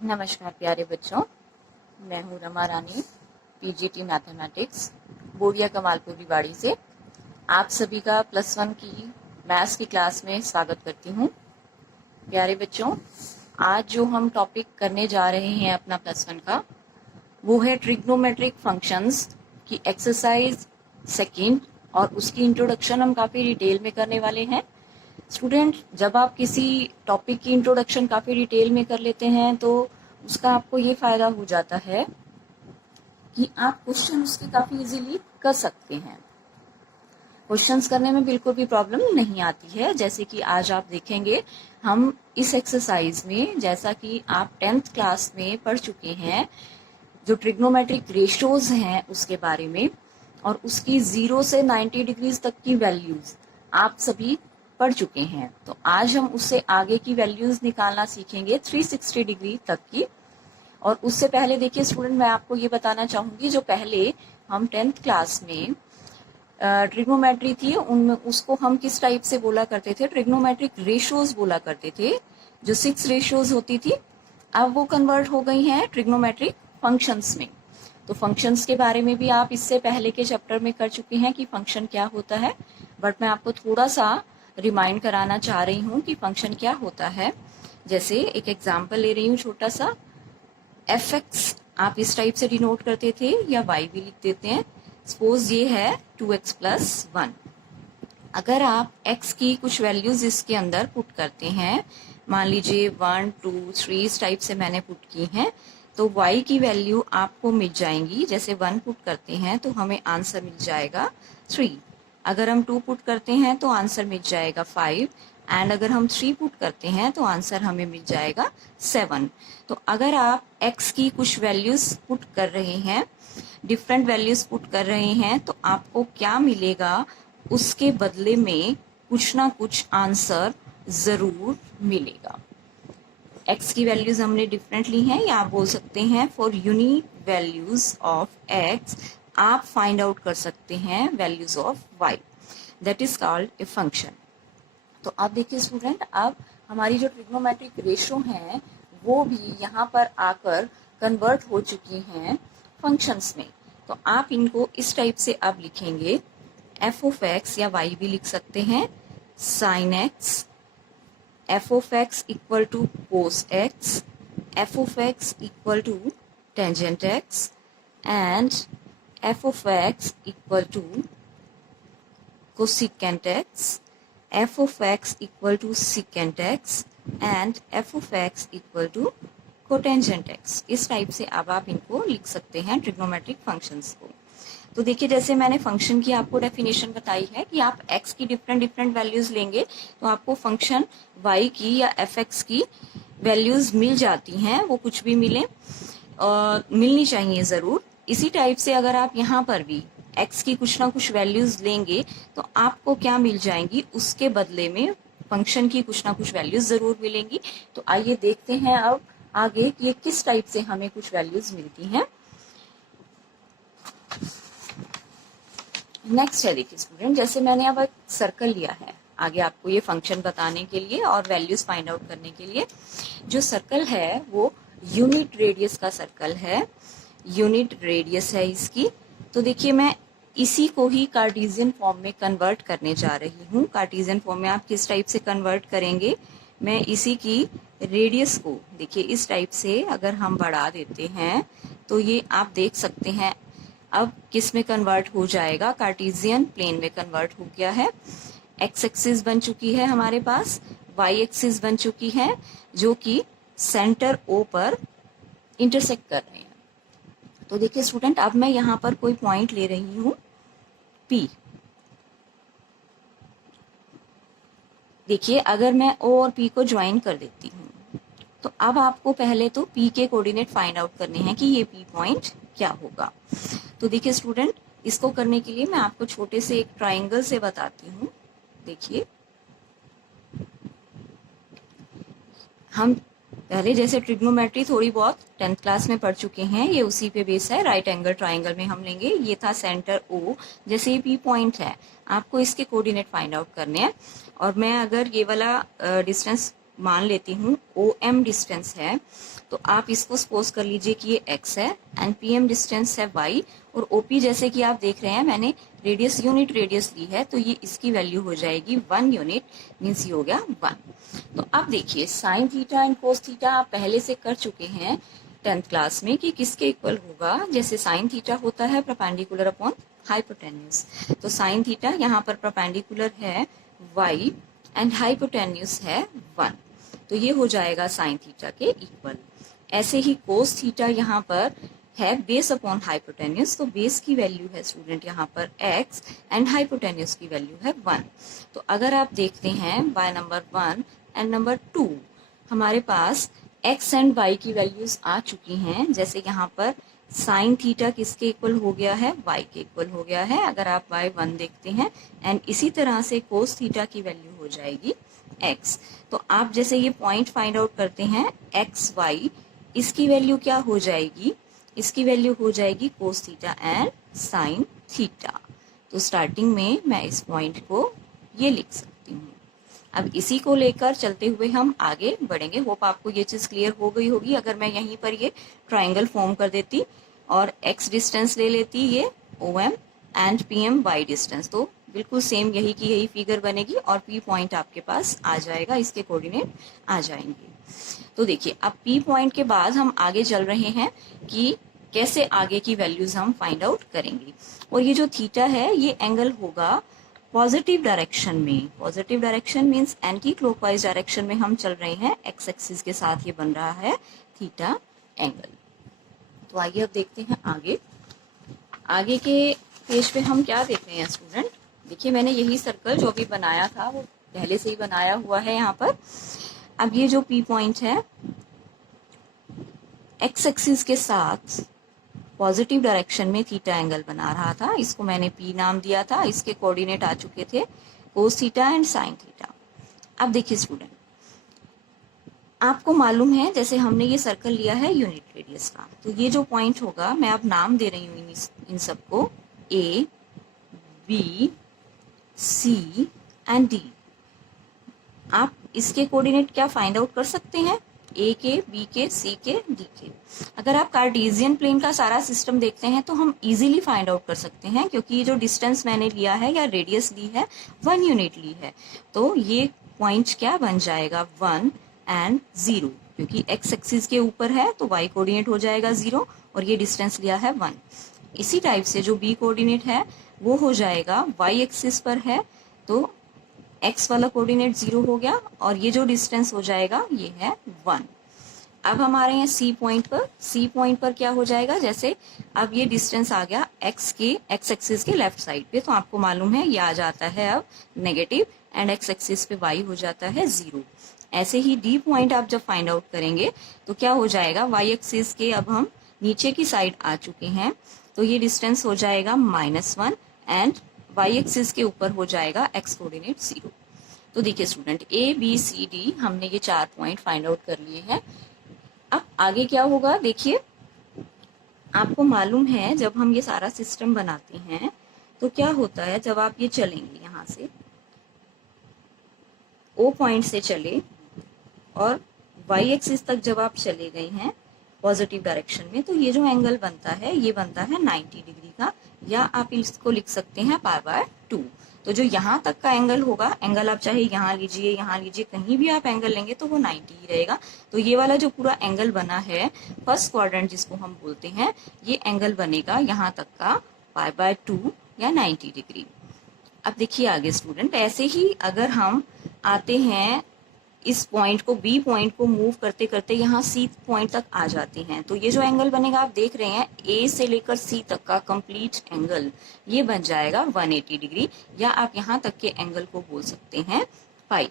नमस्कार प्यारे बच्चों, मैं हूँ रमा रानी, पीजीटी मैथमेटिक्स, बोरिया कमालपुर बाड़ी से। आप सभी का +1 की मैथ्स की क्लास में स्वागत करती हूँ। प्यारे बच्चों, आज जो हम टॉपिक करने जा रहे हैं अपना +1 का, वो है ट्रिग्नोमेट्रिक फंक्शंस की एक्सरसाइज सेकेंड, और उसकी इंट्रोडक्शन हम काफ़ी डिटेल में करने वाले हैं। स्टूडेंट, जब आप किसी टॉपिक की इंट्रोडक्शन काफ़ी डिटेल में कर लेते हैं तो उसका आपको ये फ़ायदा हो जाता है कि आप क्वेश्चन उसके काफ़ी इजीली कर सकते हैं। क्वेश्चंस करने में बिल्कुल भी प्रॉब्लम नहीं आती है। जैसे कि आज आप देखेंगे हम इस एक्सरसाइज में, जैसा कि आप 10th क्लास में पढ़ चुके हैं, जो ट्रिग्नोमेट्रिक रेशियोज हैं उसके बारे में, और उसकी 0 से 90 डिग्रीज तक की वैल्यूज आप सभी पढ़ चुके हैं। तो आज हम उससे आगे की वैल्यूज निकालना सीखेंगे 360 डिग्री तक की। और उससे पहले देखिए स्टूडेंट, मैं आपको ये बताना चाहूंगी, जो पहले हम 10th क्लास में ट्रिग्नोमेट्री थी उनमें उसको हम किस टाइप से बोला करते थे, ट्रिग्नोमेट्रिक रेशियोज बोला करते थे। जो 6 रेशियोज होती थी, अब वो कन्वर्ट हो गई हैं ट्रिग्नोमेट्रिक फंक्शंस में। तो फंक्शंस के बारे में भी आप इससे पहले के चैप्टर में कर चुके हैं कि फंक्शन क्या होता है, बट मैं आपको थोड़ा सा रिमाइंड कराना चाह रही हूँ कि फंक्शन क्या होता है। जैसे एक एग्जाम्पल ले रही हूँ छोटा सा, fx आप इस टाइप से डिनोट करते थे, या y भी लिख देते हैं। सपोज ये है 2x + 1। अगर आप x की कुछ वैल्यूज इसके अंदर पुट करते हैं, मान लीजिए 1 2 3 इस टाइप से मैंने पुट की हैं, तो y की वैल्यू आपको मिल जाएंगी। जैसे 1 पुट करते हैं तो हमें आंसर मिल जाएगा 3। अगर हम 2 पुट करते हैं तो आंसर मिल जाएगा 5, एंड अगर हम 3 पुट करते हैं तो आंसर हमें मिल जाएगा 7। तो अगर आप x की कुछ वैल्यूज पुट कर रहे हैं, डिफरेंट वैल्यूज पुट कर रहे हैं, तो आपको क्या मिलेगा, उसके बदले में कुछ ना कुछ आंसर जरूर मिलेगा। x की वैल्यूज हमने डिफरेंट ली हैं, या आप बोल सकते हैं for unique values of x आप फाइंड आउट कर सकते हैं values of y, that is called a function. तो आप देखिए स्टूडेंट, अब हमारी जो ट्रिग्नोमेट्रिक रेशियो हैं वो भी यहाँ पर आकर कन्वर्ट हो चुकी हैं फंक्शंस में। तो आप इनको इस टाइप से अब लिखेंगे, f(x) या y भी लिख सकते हैं, sin x, f(x) equal to cos x, f(x) equal to tangent x, and f(x) equal to cosecant x, f(x) equal to secant x, and f(x) equal to cotangent x। इस type से अब आप इनको लिख सकते हैं ट्रिग्नोमेट्रिक फंक्शंस को। तो देखिए, जैसे मैंने फंक्शन की आपको डेफिनेशन बताई है कि आप x की डिफरेंट वैल्यूज लेंगे तो आपको फंक्शन y की या f(x) की वैल्यूज मिल जाती हैं, वो कुछ भी मिले और मिलनी चाहिए ज़रूर। इसी टाइप से अगर आप यहाँ पर भी x की कुछ ना कुछ वैल्यूज लेंगे तो आपको क्या मिल जाएंगी, उसके बदले में फंक्शन की कुछ ना कुछ वैल्यूज ज़रूर मिलेंगी। तो आइए देखते हैं अब आगे कि ये किस टाइप से हमें कुछ वैल्यूज मिलती हैं। नेक्स्ट है, देखिए स्टूडेंट, जैसे मैंने अब एक सर्कल लिया है आगे आपको ये फंक्शन बताने के लिए और वैल्यूज फाइंड आउट करने के लिए। जो सर्कल है वो यूनिट रेडियस का सर्कल है, यूनिट रेडियस है इसकी। तो देखिए, मैं इसी को ही कार्टेशियन फॉर्म में कन्वर्ट करने जा रही हूँ। कार्टेशियन फॉर्म में आप किस टाइप से कन्वर्ट करेंगे, मैं इसी की रेडियस को देखिए इस टाइप से अगर हम बढ़ा देते हैं तो ये आप देख सकते हैं अब किस में कन्वर्ट हो जाएगा, कार्टेशियन प्लेन में कन्वर्ट हो गया है। एक्स एक्सिस बन चुकी है हमारे पास, वाई एक्सिस बन चुकी है, जो कि सेंटर ओ पर इंटरसेक्ट कर रहे हैं। तो देखिए स्टूडेंट, अब मैं यहाँ पर कोई पॉइंट ले रही हूँ P। देखिए, अगर मैं O और P को ज्वाइन कर देती हूँ तो अब आपको पहले तो P के कोऑर्डिनेट फाइंड आउट करने हैं कि ये P पॉइंट क्या होगा। तो देखिए स्टूडेंट, इसको करने के लिए मैं आपको छोटे से एक ट्राइंगल से बताती हूँ। देखिए, हम पहले जैसे ट्रिग्नोमेट्री थोड़ी बहुत 10th क्लास में पढ़ चुके हैं, ये उसी पे बेस है। राइट एंगल ट्राइंगल में हम लेंगे, ये था सेंटर O, जैसे ये P पॉइंट है, आपको इसके कोऑर्डिनेट फाइंड आउट करने हैं। और मैं अगर ये वाला डिस्टेंस मान लेती हूँ OM डिस्टेंस है, तो आप इसको सपोज कर लीजिए कि ये x है एंड PM डिस्टेंस है y, और OP जैसे कि आप देख रहे हैं मैंने रेडियस यूनिट रेडियस ली है, तो ये इसकी वैल्यू हो जाएगी 1 यूनिट, मीन्स ये हो गया 1। तो अब देखिए sine theta and cos theta आप पहले से कर चुके हैं 10th क्लास में कि किसके इक्वल होगा। जैसे साइन थीटा होता है परपेंडिकुलर अपॉन हाइपोटेन्यूज, तो साइन थीटा यहाँ पर परपेंडिकुलर है y एंड हाइपोटेन्यूज है 1, तो ये हो जाएगा साइन थीटा के इक्वल। ऐसे ही कोस थीटा यहाँ पर है बेस अपॉन हाइपोटेन्यूज, तो बेस की वैल्यू है स्टूडेंट यहाँ पर x एंड हाइपोटेन्यूज की वैल्यू है 1। तो अगर आप देखते हैं बाय नंबर 1 एंड नंबर 2 हमारे पास x एंड y की वैल्यूज आ चुकी हैं। जैसे यहाँ पर साइन थीटा किसके इक्वल हो गया है, y के इक्वल हो गया है अगर आप y1 देखते हैं, एंड इसी तरह से कोस थीटा की वैल्यू हो जाएगी x। तो आप जैसे ये पॉइंट फाइंड आउट करते हैं x y, इसकी वैल्यू क्या हो जाएगी, इसकी वैल्यू हो जाएगी कोस थीटा एंड साइन थीटा। तो स्टार्टिंग में मैं इस पॉइंट को ये लिख सकती हूँ। अब इसी को लेकर चलते हुए हम आगे बढ़ेंगे। होप आपको ये चीज़ क्लियर हो गई होगी। अगर मैं यहीं पर ये ट्राइंगल फॉर्म कर देती और x डिस्टेंस ले लेती ये OM and PM y distance, तो बिल्कुल सेम यही की यही फिगर बनेगी और P पॉइंट आपके पास आ जाएगा, इसके कोऑर्डिनेट आ जाएंगे। तो देखिए अब P पॉइंट के बाद हम आगे चल रहे हैं कि कैसे आगे की वैल्यूज हम फाइंड आउट करेंगे। और ये जो थीटा है ये एंगल होगा पॉजिटिव डायरेक्शन में। Positive direction means anti clockwise direction में हम चल रहे हैं, एक्स एक्सिस के साथ ये बन रहा है थीटा एंगल। तो आइए अब देखते हैं आगे के पेज पे हम क्या देख रहे हैं स्टूडेंट। देखिए मैंने यही सर्कल जो भी बनाया था वो पहले से ही बनाया हुआ है यहाँ पर। अब ये जो P पॉइंट है एक्स एक्सिस के साथ पॉजिटिव डायरेक्शन में थीटा एंगल बना रहा था, इसको मैंने P नाम दिया था। इसके कोऑर्डिनेट आ चुके थे कोस थीटा एंड साइन थीटा। अब देखिए स्टूडेंट, आपको मालूम है जैसे हमने ये सर्कल लिया है यूनिट रेडियस का, तो ये जो पॉइंट होगा मैं अब नाम दे रही हूँ इन सबको A, B, C and D। आप इसके कोऑर्डिनेट क्या फाइंड आउट कर सकते हैं, A के, B के, C के, D के। अगर आप कार्टेशियन प्लेन का सारा सिस्टम देखते हैं तो हम इजीली फाइंड आउट कर सकते हैं, क्योंकि ये जो डिस्टेंस मैंने लिया है या रेडियस ली है 1 यूनिट ली है, तो ये पॉइंट क्या बन जाएगा 1 एंड 0, क्योंकि x एक्सिस के ऊपर है तो y कोऑर्डिनेट हो जाएगा 0 और ये डिस्टेंस लिया है 1। इसी टाइप से जो B कोऑर्डिनेट है वो हो जाएगा y एक्सिस पर है तो x वाला कोऑर्डिनेट 0 हो गया और ये जो डिस्टेंस हो जाएगा ये है 1। अब हम आ रहे हैं C पॉइंट पर। C पॉइंट पर क्या हो जाएगा, जैसे अब ये डिस्टेंस आ गया x एक्सिस के लेफ्ट साइड पे, तो आपको मालूम है ये आ जाता है अब नेगेटिव एंड x एक्सिस पे y हो जाता है 0। ऐसे ही D पॉइंट आप जब फाइंड आउट करेंगे तो क्या हो जाएगा, y एक्सिस के अब हम नीचे की साइड आ चुके हैं तो ये डिस्टेंस हो जाएगा -1 एंड y एक्सिस के ऊपर हो जाएगा x कोऑर्डिनेट 0। तो देखिए student A B C D हमने ये 4 पॉइंट फाइंड आउट कर लिए हैं। अब आगे क्या होगा, देखिए आपको मालूम है जब हम ये सारा सिस्टम बनाते हैं तो क्या होता है, जब आप ये चलेंगे यहाँ से O पॉइंट से चले और y एक्सिस तक जब आप चले गए हैं पॉजिटिव डायरेक्शन में, तो ये जो एंगल बनता है ये बनता है 90 डिग्री का, या आप इसको लिख सकते हैं π/2। तो जो यहाँ तक का एंगल होगा, एंगल आप चाहे यहाँ लीजिए कहीं भी आप एंगल लेंगे तो वो 90 ही रहेगा। तो ये वाला जो पूरा एंगल बना है फर्स्ट क्वाड्रेंट जिसको हम बोलते हैं, ये एंगल बनेगा यहाँ तक का π/2 या 90 डिग्री। अब देखिए आगे स्टूडेंट, ऐसे ही अगर हम आते हैं इस पॉइंट को B पॉइंट को मूव करते करते यहाँ C पॉइंट तक आ जाते हैं, तो ये जो एंगल बनेगा आप देख रहे हैं A से लेकर C तक का कंप्लीट एंगल ये बन जाएगा 180 डिग्री, या आप यहाँ तक के एंगल को बोल सकते हैं पाई।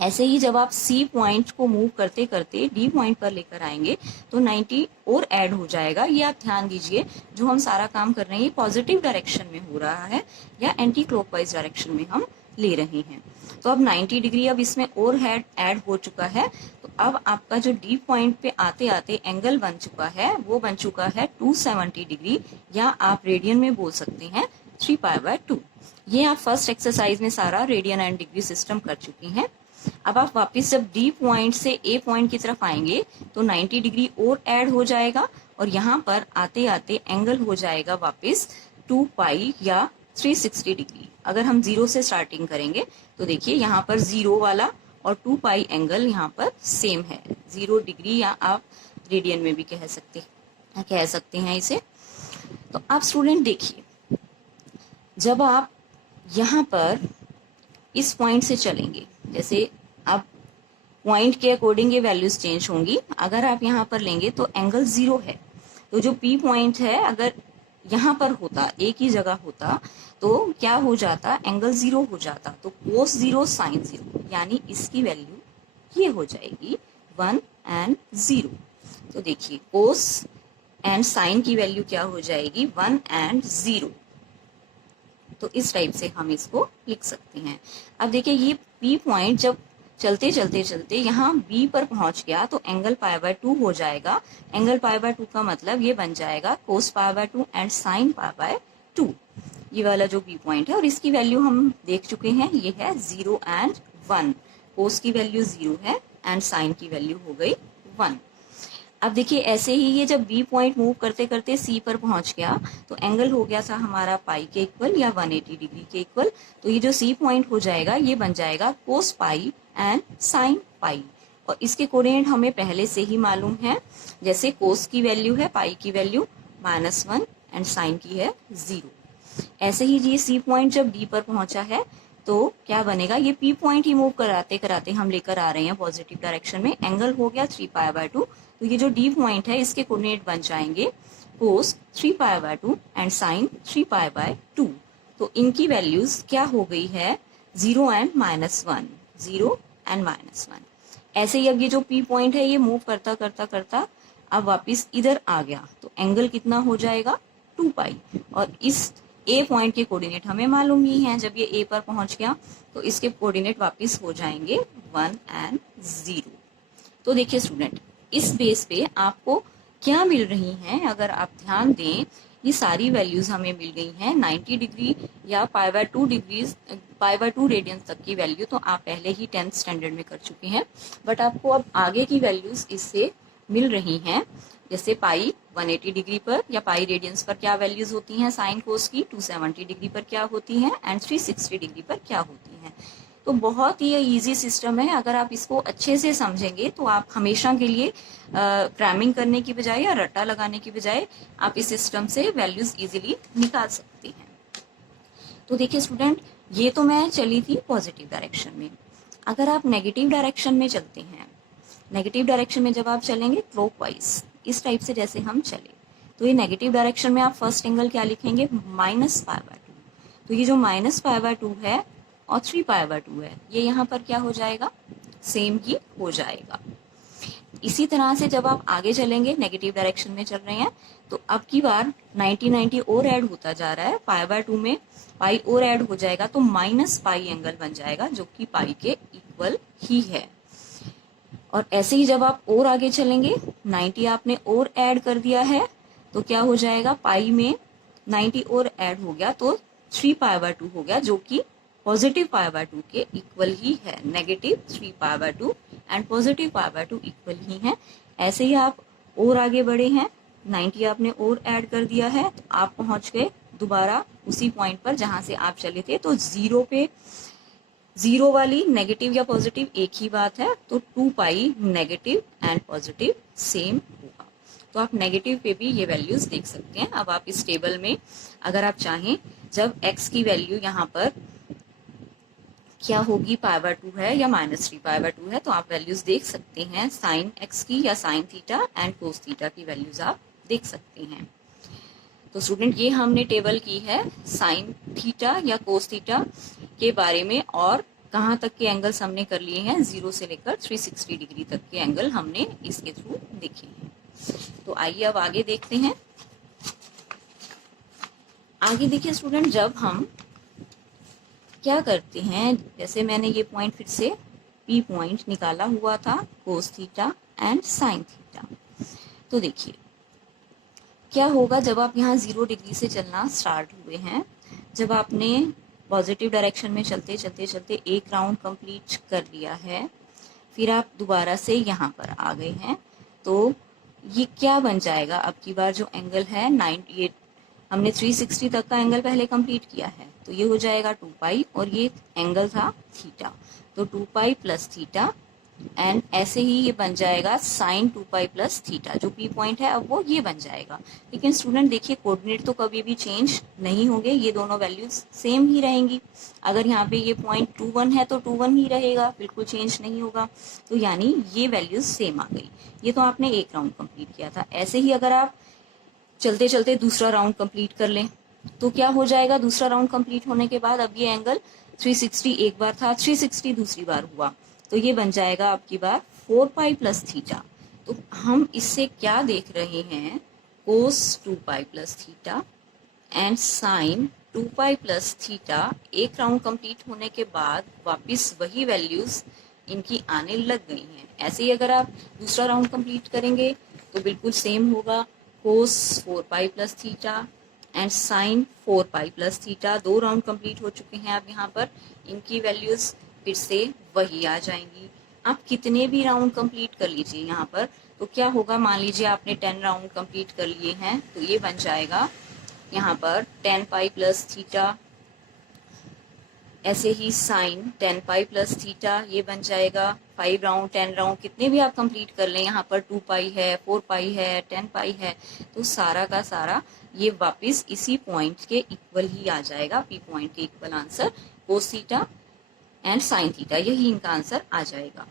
ऐसे ही जब आप C पॉइंट को मूव करते करते D पॉइंट पर लेकर आएंगे तो 90 और ऐड हो जाएगा। ये आप ध्यान दीजिए, जो हम सारा काम कर रहे हैं ये पॉजिटिव डायरेक्शन में हो रहा है या एंटी क्लॉकवाइज डायरेक्शन में हम ले रहे हैं। तो अब 90 डिग्री अब इसमें और ऐड हो चुका है, तो अब आपका जो D पॉइंट पे आते आते एंगल बन चुका है वो बन चुका है 270 डिग्री, या आप रेडियन में बोल सकते हैं 3π/2। ये आप फर्स्ट एक्सरसाइज में सारा रेडियन एंड डिग्री सिस्टम कर चुकी हैं। अब आप वापस जब डी पॉइंट से ए पॉइंट की तरफ आएंगे तो 90 डिग्री और ऐड हो जाएगा और यहाँ पर आते आते एंगल हो जाएगा वापस 2 पाई या 360 डिग्री। अगर हम जीरो से स्टार्टिंग करेंगे तो देखिए यहाँ पर जीरो वाला और 2 पाई एंगल यहाँ पर सेम है, 0 डिग्री या आप रेडियन में भी कह सकते हैं इसे। तो आप स्टूडेंट देखिए, जब आप यहाँ पर इस पॉइंट से चलेंगे, जैसे अब पॉइंट के अकॉर्डिंग ये वैल्यूज चेंज होंगी। अगर आप यहाँ पर लेंगे तो एंगल 0 है, तो जो पी पॉइंट है अगर यहाँ पर होता, एक ही जगह होता, तो क्या हो जाता, एंगल 0 हो जाता। तो कोस 0 साइन 0, यानी इसकी वैल्यू ये हो जाएगी 1 एंड 0। तो देखिए कोस एंड साइन की वैल्यू क्या हो जाएगी, 1 एंड 0। तो इस टाइप से हम इसको लिख सकते हैं। अब देखिए ये पी पॉइंट जब चलते चलते चलते यहाँ बी पर पहुंच गया तो एंगल पाई बाय 2 हो जाएगा। एंगल पाई बाय 2 का मतलब ये बन जाएगा cos pi by 2 and sine pi by 2, ये वाला जो बी पॉइंट है। और इसकी वैल्यू हम देख चुके हैं, ये है 0 एंड 1। कोस की वैल्यू 0 है एंड साइन की वैल्यू हो गई 1। अब देखिए ऐसे ही ये जब बी पॉइंट मूव करते करते सी पर पहुंच गया तो एंगल हो गया था हमारा पाई के इक्वल या 180 डिग्री के इक्वल। तो ये जो सी पॉइंट हो जाएगा ये बन जाएगा कोस पाई एंड साइन पाई। और इसके कोऑर्डिनेट हमें पहले से ही मालूम है, जैसे कोस की वैल्यू है पाई की वैल्यू -1 एंड साइन की है 0। ऐसे ही ये सी पॉइंट जब डी पर पहुंचा है तो क्या बनेगा, ये पी पॉइंट ही मूव कराते कराते हम लेकर आ रहे हैं पॉजिटिव डायरेक्शन में। एंगल हो गया 3 पाई बाय 2। तो ये जो डी पॉइंट है इसके कोऑर्डिनेट बन जाएंगे cos 3 pi by 2 and sine 3 pi by 2। तो इनकी वैल्यूज क्या हो गई है, 0 एंड -1, 0 एंड -1। ऐसे ही अब ये जो पी पॉइंट है ये मूव करता करता करता अब वापिस इधर आ गया तो एंगल कितना हो जाएगा, 2 पाई। और इस ए पॉइंट के कोऑर्डिनेट हमें मालूम ही है, जब ये ए पर पहुंच गया तो इसके कोऑर्डिनेट वापस हो जाएंगे 1 एंड 0। तो देखिए स्टूडेंट, इस बेस पे आपको क्या मिल रही हैं, अगर आप ध्यान दें ये सारी वैल्यूज हमें मिल गई हैं 90 डिग्री या पाई बाय 2 रेडियंस तक की वैल्यू तो आप पहले ही 10th स्टैंडर्ड में कर चुके हैं। बट आपको अब आगे की वैल्यूज इससे मिल रही हैं, जैसे पाई 180 डिग्री पर या पाई रेडियंस पर क्या वैल्यूज होती हैं साइन कोस की, 270 डिग्री पर क्या होती हैं एंड 360 डिग्री पर क्या होती हैं। तो बहुत ही इजी सिस्टम है, अगर आप इसको अच्छे से समझेंगे तो आप हमेशा के लिए क्रैमिंग करने की बजाय या रट्टा लगाने की बजाय आप इस सिस्टम से वैल्यूज इजीली निकाल सकते हैं। तो देखिए स्टूडेंट, ये तो मैं चली थी पॉजिटिव डायरेक्शन में। अगर आप नेगेटिव डायरेक्शन में चलते हैं, नेगेटिव डायरेक्शन में जब आप चलेंगे क्लॉकवाइज इस टाइप से जैसे हम चले, तो ये नेगेटिव डायरेक्शन में आप फर्स्ट एंगल क्या लिखेंगे, -π/2। तो ये जो -π/2 है और 3π/2 है, ये यहाँ पर क्या हो जाएगा, सेम ही हो जाएगा। इसी तरह से जब आप आगे चलेंगे, नेगेटिव डायरेक्शन में चल रहे हैं, तो अब की बार 90 और ऐड होता जा रहा है, π/2 में पाई और ऐड हो जाएगा तो -π एंगल बन जाएगा जो कि पाई के इक्वल ही है। और ऐसे ही जब आप और आगे चलेंगे, 90 आपने और ऐड कर दिया है तो क्या हो जाएगा, पाई में 90 और ऐड हो गया तो 3π/2 हो गया जो कि पॉजिटिव π/2 के इक्वल ही है। नेगेटिव 3π/2 एंड पॉजिटिव π/2 इक्वल ही है। ऐसे ही आप और आगे बढ़े हैं, 90 आपने और ऐड कर दिया है तो आप पहुंच गए दोबारा उसी पॉइंट पर जहां से आप चले थे। तो 0 पे 0 वाली नेगेटिव या पॉजिटिव एक ही बात है, तो 2 पाई नेगेटिव एंड पॉजिटिव सेम होगा। तो आप नेगेटिव पे भी ये वैल्यूज देख सकते हैं। अब आप इस टेबल में अगर आप चाहें, जब x की वैल्यू यहाँ पर क्या होगी, π/2 है या -3π/2 है, तो आप वैल्यूज देख सकते हैं साइन x की या sine theta and cos theta की वैल्यूज आप देख सकते हैं। तो स्टूडेंट, ये हमने टेबल की है साइन थीटा या कोस थीटा के बारे में, और कहाँ तक के एंगल्स हमने कर लिए हैं, 0 से लेकर 360 डिग्री तक के एंगल हमने इसके थ्रू देखे हैं। तो आइए अब आगे देखते हैं। आगे देखिए स्टूडेंट, जब हम क्या करते हैं, जैसे मैंने ये पॉइंट फिर से पी पॉइंट निकाला हुआ था, कोस थीटा एंड साइन थीटा। तो देखिए क्या होगा जब आप यहाँ 0 डिग्री से चलना स्टार्ट हुए हैं, जब आपने पॉजिटिव डायरेक्शन में चलते चलते चलते एक राउंड कंप्लीट कर लिया है, फिर आप दोबारा से यहाँ पर आ गए हैं, तो ये क्या बन जाएगा, अब की बार जो एंगल है 98, हमने 360 तक का एंगल पहले कंप्लीट किया है, तो ये हो जाएगा 2 पाई और ये एंगल था थीटा, तो 2 पाई प्लस थीटा एंड ऐसे ही ये बन जाएगा साइन 2 पाई प्लस थीटा, जो पी पॉइंट है अब वो ये बन जाएगा। लेकिन स्टूडेंट देखिए कोऑर्डिनेट तो कभी भी चेंज नहीं होंगे, ये दोनों वैल्यूज सेम ही रहेंगी। अगर यहाँ पे ये पॉइंट 2 1 है तो 2 1 ही रहेगा, बिल्कुल चेंज नहीं होगा, तो यानी ये वैल्यूज सेम आ गई। ये तो आपने एक राउंड कंप्लीट किया था। ऐसे ही अगर आप चलते चलते दूसरा राउंड कंप्लीट कर लें तो क्या हो जाएगा, दूसरा राउंड कंप्लीट होने के बाद अब ये एंगल 360 एक बार था, 360 दूसरी बार हुआ, तो ये बन जाएगा आपकी बार 4 पाई प्लस थीटा। तो हम इससे क्या देख रहे हैं, cos 2 pi plus theta and sine 2 pi plus theta एक राउंड कंप्लीट होने के बाद वापस वही वैल्यूज इनकी आने लग गई हैं। ऐसे ही अगर आप दूसरा राउंड कंप्लीट करेंगे तो बिल्कुल सेम होगा, cos 4 pi plus theta and sine 4 pi plus theta. 2 round complete हो चुके हैं, अब यहाँ पर इनकी वैल्यूज फिर से वही आ जाएंगी। आप कितने भी राउंड कंप्लीट कर लीजिए यहाँ पर, तो क्या होगा, मान लीजिए आपने 10 राउंड कंप्लीट कर लिए हैं, तो ये बन जाएगा यहाँ पर 10 पाई प्लस थीटा, ऐसे ही साइन 10 पाई प्लस थीटा, ये बन जाएगा 5 राउंड 10 राउंड कितने भी आप कंप्लीट कर लें, यहाँ पर 2 पाई है, 4 पाई है, 10 पाई है, तो सारा का सारा ये वापस इसी पॉइंट के इक्वल ही आ जाएगा, पी पॉइंट के equal answer cos theta and sine theta, यही इनका आंसर आ जाएगा।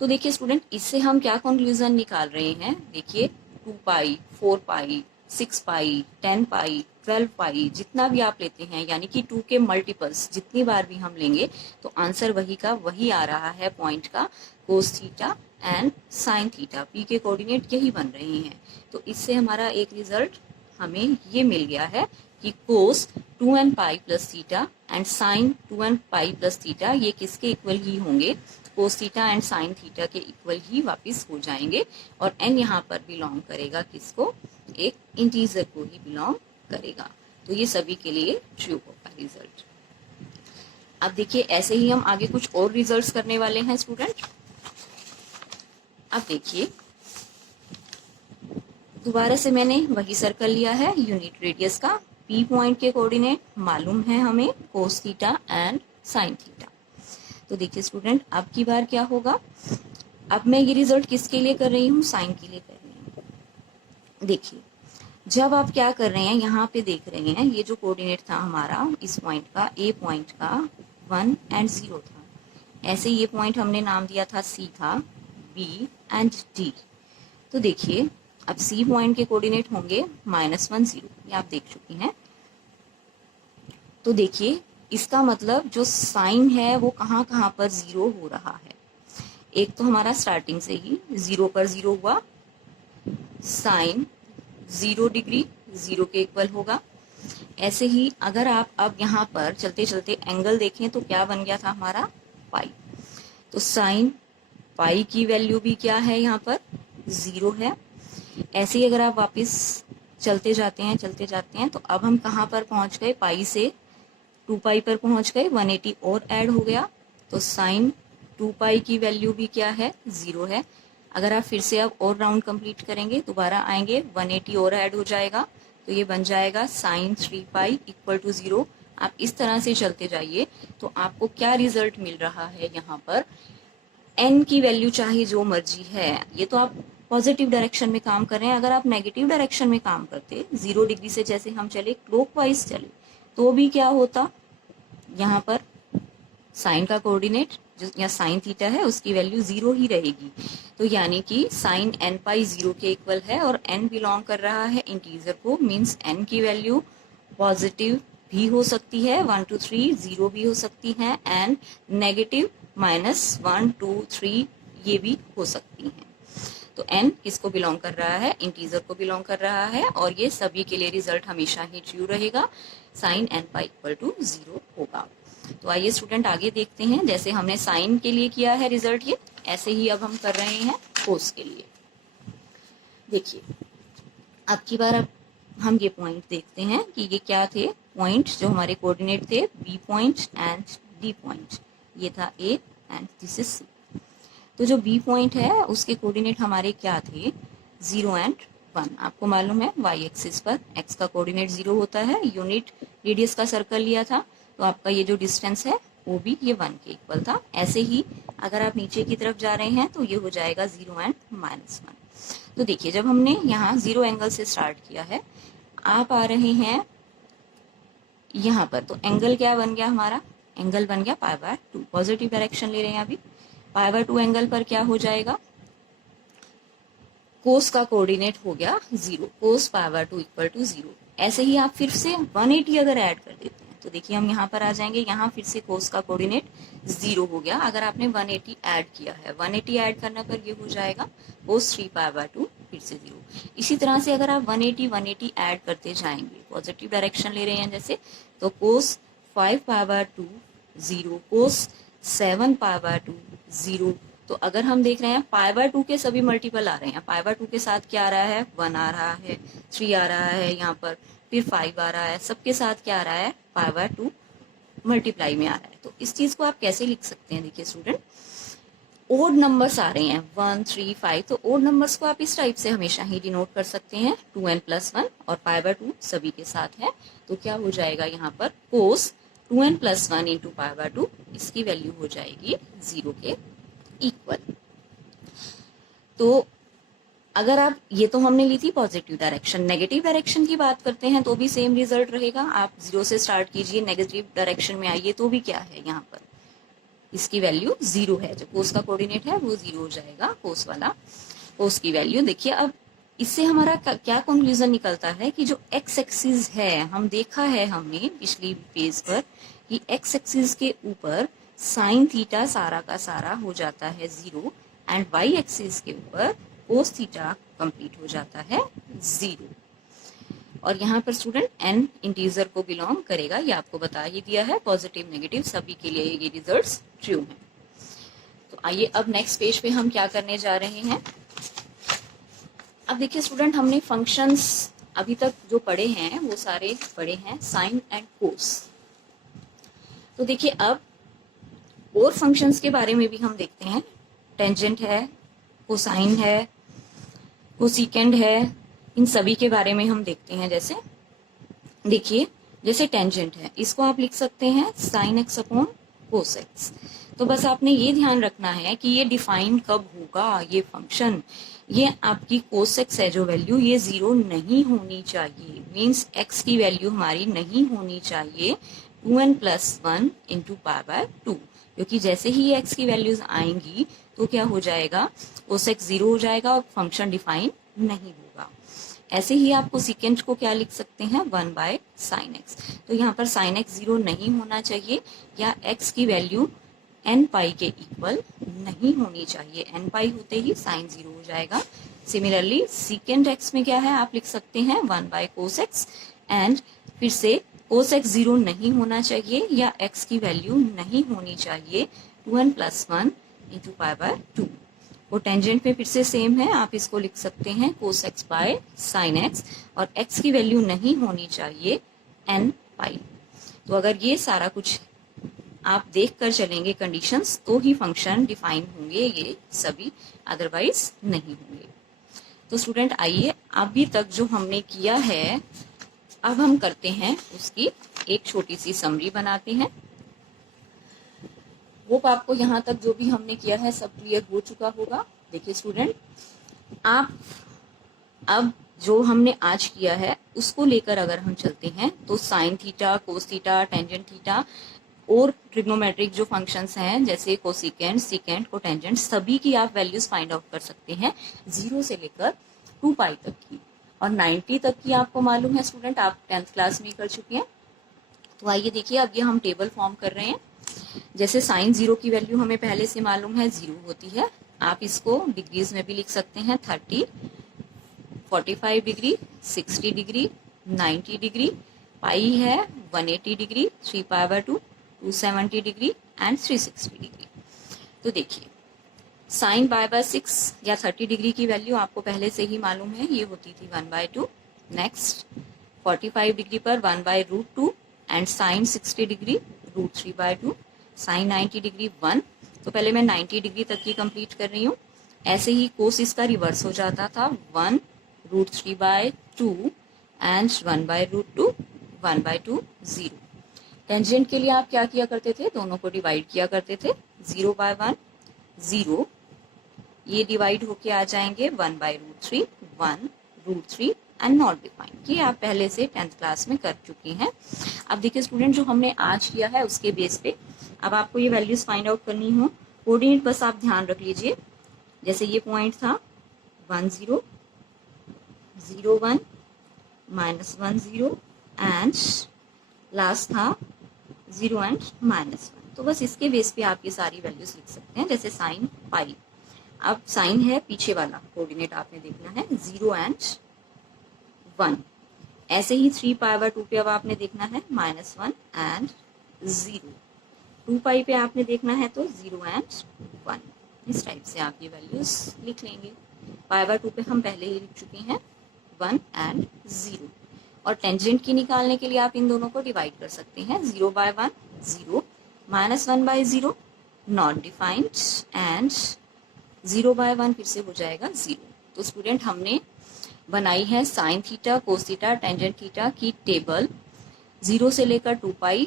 तो देखिए स्टूडेंट, इससे हम क्या कंक्लूजन निकाल रहे हैं, देखिए 2 पाई 4 पाई 6 पाई 10 पाई 12 पाई जितना भी आप लेते हैं, यानी कि 2 के मल्टीपल्स जितनी बार भी हम लेंगे तो आंसर वही का वही आ रहा है पॉइंट का, कोस theta and sine theta, P के कोऑर्डिनेट यही बन रहे हैं। तो इससे हमारा एक रिजल्ट हमें ये मिल गया है कि cos 2n pi plus theta and sine 2n pi plus theta ये किसके इक्वल ही होंगे, cos theta and sine theta के इक्वल ही वापस हो जाएंगे, और n यहाँ पर बिलोंग करेगा किसको, एक इंटीजर को ही बिलोंग करेगा। तो ये सभी के लिए ट्रू होगा रिजल्ट। अब देखिए ऐसे ही हम आगे कुछ और रिजल्ट्स करने वाले हैं स्टूडेंट। अब देखिए दोबारा से मैंने वही सर्कल लिया है यूनिट रेडियस का, पी पॉइंट के कोऑर्डिनेट मालूम है हमें, कोस थीटा एंड साइन थीटा। तो देखिए स्टूडेंट, अब की बार क्या होगा, अब मैं ये रिजल्ट किसके लिए कर रही हूँ, साइन के लिए कर रही हूँ। देखिए जब आप क्या कर रहे हैं, यहाँ पे देख रहे हैं, ये जो कोऑर्डिनेट था हमारा इस पॉइंट का, ए पॉइंट का 1 एंड 0 था, ऐसे ये पॉइंट हमने नाम दिया था सी था, बी एंड डी। तो देखिए अब सी पॉइंट के कोऑर्डिनेट होंगे -1 0, ये आप देख चुकी हैं। तो देखिए इसका मतलब जो साइन है वो कहाँ कहाँ पर 0 हो रहा है, एक तो हमारा स्टार्टिंग से ही 0 पर 0 हुआ, साइन 0 डिग्री 0 के इक्वल होगा। ऐसे ही अगर आप अब यहाँ पर चलते चलते एंगल देखें तो क्या बन गया था हमारा, पाई, तो साइन पाई की वैल्यू भी क्या है यहाँ पर 0 है। ऐसे ही अगर आप वापस चलते जाते हैं तो अब हम कहाँ पर पहुंच गए, पाई से 2 पाई पर पहुंच गए, 180 और ऐड हो गया, तो साइन 2 पाई की वैल्यू भी क्या है 0 है। अगर आप फिर से अब और राउंड कंप्लीट करेंगे, दोबारा आएंगे, 180 और ऐड हो जाएगा, तो ये बन जाएगा साइन 3 पाई इक्वल टू 0। आप इस तरह से चलते जाइए तो आपको क्या रिजल्ट मिल रहा है, यहाँ पर n की वैल्यू चाहे जो मर्जी है, ये तो आप पॉजिटिव डायरेक्शन में काम कर रहे हैं। अगर आप नेगेटिव डायरेक्शन में काम करते, 0 डिग्री से जैसे हम चले क्लॉकवाइज चले, तो भी क्या होता, यहाँ पर साइन का कोऑर्डिनेट जो या साइन थीटा है उसकी वैल्यू 0 ही रहेगी। तो यानी कि साइन n पाई 0 के इक्वल है और n बिलोंग कर रहा है इंटीजर को, मीन्स n की वैल्यू पॉजिटिव भी हो सकती है 1 2 3, 0 भी हो सकती है, एंड नेगेटिव -1 2 3 ये भी हो सकती हैं। तो n किसको बिलोंग कर रहा है, इंटीजर को बिलोंग कर रहा है, और ये सभी के लिए रिजल्ट हमेशा ही ट्रू रहेगा, sine n pi equal to 0 होगा। तो आइए स्टूडेंट आगे देखते हैं, जैसे हमने साइन के लिए किया है रिजल्ट ये, ऐसे ही अब हम कर रहे हैं कोस के लिए। देखिए अब की बार अब हम ये पॉइंट देखते हैं कि ये क्या थे, पॉइंट जो हमारे कोऑर्डिनेट थे, B point and D point, ये था A and this is C. तो जो बी पॉइंट है उसके कोऑर्डिनेट हमारे क्या थे, 0 एंड 1। आपको मालूम है वाई एक्सिस पर एक्स का कोऑर्डिनेट 0 होता है, यूनिट रेडियस का सर्कल लिया था, तो आपका ये जो डिस्टेंस है वो भी ये 1 के इक्वल था। ऐसे ही अगर आप नीचे की तरफ जा रहे हैं तो ये हो जाएगा 0 एंड -1। तो देखिए जब हमने यहाँ 0 एंगल से स्टार्ट किया है, आप आ रहे हैं यहाँ पर, तो एंगल क्या बन गया हमारा, एंगल बन गया π/2, पॉजिटिव डायरेक्शन ले रहे हैं अभी। π/2 एंगल पर क्या हो जाएगा, कोस का कोऑर्डिनेट हो गया 0, कोस π/2 इक्वल टू 0। ऐसे ही आप फिर से 180 अगर ऐड कर देते हैं तो देखिए हम यहाँ पर आ जाएंगे, यहाँ फिर से कोस का कोऑर्डिनेट 0 हो गया। अगर आपने 180 ऐड किया है, 180 ऐड करने पर ये हो जाएगा कोस 3π/2 फिर से 0। इसी तरह से अगर आप 180 ऐड करते जाएंगे, पॉजिटिव डायरेक्शन ले रहे हैं जैसे, तो कोस 5π/2 0, कोस 7π/2 0। तो अगर हम देख रहे हैं π/2 के सभी मल्टीपल आ रहे हैं, π/2 के साथ क्या आ रहा है, 1 आ रहा है, 3 आ रहा है यहाँ पर, फिर 5 आ रहा है, सबके साथ क्या आ रहा है, π/2 मल्टीप्लाई में आ रहा है। तो इस चीज को आप कैसे लिख सकते हैं, देखिए स्टूडेंट, ओड नंबर्स आ रहे हैं 1, 3, 5, तो ओड नंबर्स को आप इस टाइप से हमेशा ही डिनोट कर सकते हैं, 2n+1 और π/2 सभी के साथ है। तो क्या हो जाएगा यहाँ पर, कोस 2n+1 इंटू π/2, इसकी वैल्यू हो जाएगी 0 के इक्वल। तो अगर आप, ये तो हमने ली थी पॉजिटिव डायरेक्शन, नेगेटिव डायरेक्शन की बात करते हैं तो भी सेम रिजल्ट रहेगा। आप 0 से स्टार्ट कीजिए, नेगेटिव डायरेक्शन में आइए तो भी क्या है, यहाँ पर इसकी वैल्यू 0 है, जो कोस का कोऑर्डिनेट है वो 0 हो जाएगा, कोस वाला, कोस की वैल्यू। देखिए अब इससे हमारा क्या कंक्लूजन निकलता है कि जो एक्स एक्सिस है, हम देखा है हमने पिछली पेज पर कि एक्स एक्सिस के ऊपर साइन थीटा सारा का सारा हो जाता है 0 एंड वाई एक्सिस के ऊपर कोस थीटा कंप्लीट हो जाता है 0। और यहाँ पर स्टूडेंट एन इंटीजर को बिलोंग करेगा, ये आपको बता ही दिया है, पॉजिटिव नेगेटिव सभी के लिए ये रिजल्ट्स ट्रू हैं। तो आइए अब नेक्स्ट पेज पे हम क्या करने जा रहे हैं। अब देखिए स्टूडेंट, हमने फंक्शंस अभी तक जो पढ़े हैं वो सारे पढ़े हैं साइन एंड कोस। तो देखिए अब और फंक्शंस के बारे में भी हम देखते हैं, टेंजेंट है, कोसाइन है, कोसिकेंड है, इन सभी के बारे में हम देखते हैं। जैसे देखिए, जैसे टेंजेंट है, इसको आप लिख सकते हैं sine x upon cos x. तो बस आपने ये ध्यान रखना है कि ये डिफाइन कब होगा, ये फंक्शन, ये आपकी कोस एक्स है जो वैल्यू, ये 0 नहीं होनी चाहिए, मीन्स एक्स की वैल्यू हमारी नहीं होनी चाहिए 2n+1 इंटू π/2, क्योंकि जैसे ही एक्स की वैल्यूज आएंगी तो क्या हो जाएगा, कोस एक्स 0 हो जाएगा और फंक्शन डिफाइन नहीं होगा। ऐसे ही आप कोसिकेंट को क्या लिख सकते हैं, 1/sin x। तो यहाँ पर sin x 0 नहीं होना चाहिए, या x की वैल्यू n π के इक्वल नहीं होनी चाहिए, n π होते ही sin 0 हो जाएगा। सिमिलरली सीकेंट x में क्या है, आप लिख सकते हैं 1/cos x, एंड फिर से cos x 0 नहीं होना चाहिए, या x की वैल्यू नहीं होनी चाहिए 2n+1 इंटू π/2। वो टेंजेंट में फिर से सेम है, आप इसको लिख सकते हैं cos x/sin x, और x की वैल्यू नहीं होनी चाहिए n π। तो अगर ये सारा कुछ आप देख कर चलेंगे कंडीशंस, तो ही फंक्शन डिफाइन होंगे, ये सभी अदरवाइज नहीं होंगे। तो स्टूडेंट आइए, अभी तक जो हमने किया है अब हम करते हैं उसकी एक छोटी सी समरी बनाते हैं। होप आपको यहाँ तक जो भी हमने किया है सब क्लियर हो चुका होगा। देखिए स्टूडेंट, आप अब जो हमने आज किया है उसको लेकर अगर हम चलते हैं तो sine theta, cos theta, tangent theta और ट्रिग्नोमेट्रिक जो फंक्शंस हैं जैसे कोसिकेंट, सीकेंट, कोटेंजेंट, सभी की आप वैल्यूज फाइंड आउट कर सकते हैं 0 से लेकर 2π तक की, और 90 तक की आपको मालूम है स्टूडेंट, आप 10th क्लास में कर चुके हैं। तो आइए देखिए, अब ये हम टेबल फॉर्म कर रहे हैं। जैसे साइन 0 की वैल्यू हमें पहले से मालूम है 0 होती है, आप इसको डिग्रीज में भी लिख सकते हैं, 30, 45 डिग्री, 60 डिग्री, 90 डिग्री, पाई है 180 डिग्री, 3π/2, 270 डिग्री एंड 360 डिग्री। तो देखिए साइन π/6 या 30 डिग्री की वैल्यू आपको पहले से ही मालूम है, ये होती थी 1/2। नेक्स्ट 45 डिग्री पर 1/√2 and sine 60 degree √3/2, sine 90 degree 1। तो पहले मैं 90 डिग्री तक की कंप्लीट कर रही हूँ। ऐसे ही कोस इसका रिवर्स हो जाता था, 1 √3/2 एंड 1/√2, 1/2, 0। टेंजेंट के लिए आप क्या किया करते थे, दोनों को डिवाइड किया करते थे, 0/1 0, ये डिवाइड होके आ जाएंगे 1/√3, 1√3 एंड नॉट डिफाइंड। ये आप पहले से 10th क्लास में कर चुकी हैं। अब देखिए स्टूडेंट, जो हमने आज किया है उसके बेस पे अब आपको ये वैल्यूज फाइंड आउट करनी हो। कोऑर्डिनेट बस आप ध्यान रख लीजिए, जैसे ये पॉइंट था 1 0 0 1 -1 0 एंड लास्ट था 0 एंड -1। तो बस इसके बेस पे आप ये सारी वैल्यूज लिख सकते हैं। जैसे साइन पाई, अब साइन है पीछे वाला, कोऑर्डिनेट आपने देखना है 0 एंड 1। ऐसे ही 3π/2 पे अब आपने देखना है -1 एंड 0। 2π पे आपने देखना है तो 0 एंड 1। इस टाइप से आप ये वैल्यूज लिख लेंगे। π/2 पे हम पहले ही लिख चुके हैं 1 एंड 0। और टेंजेंट की निकालने के लिए आप इन दोनों को डिवाइड कर सकते हैं, 0/1 0, -1/0 नॉट डिफाइंड एंड 0/1 फिर से हो जाएगा 0। तो स्टूडेंट, हमने बनाई है sine theta, cos theta, tangent theta की टेबल 0 से लेकर 2π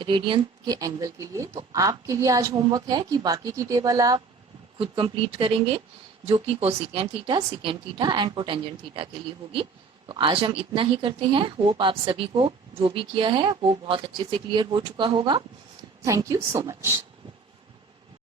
रेडियन के एंगल के लिए। तो आपके लिए आज होमवर्क है कि बाकी की टेबल आप खुद कंप्लीट करेंगे, जो कि cosecant theta, secant theta and cotangent theta के लिए होगी। तो आज हम इतना ही करते हैं। होप आप सभी को जो भी किया है वो बहुत अच्छे से क्लियर हो चुका होगा। Thank you so much.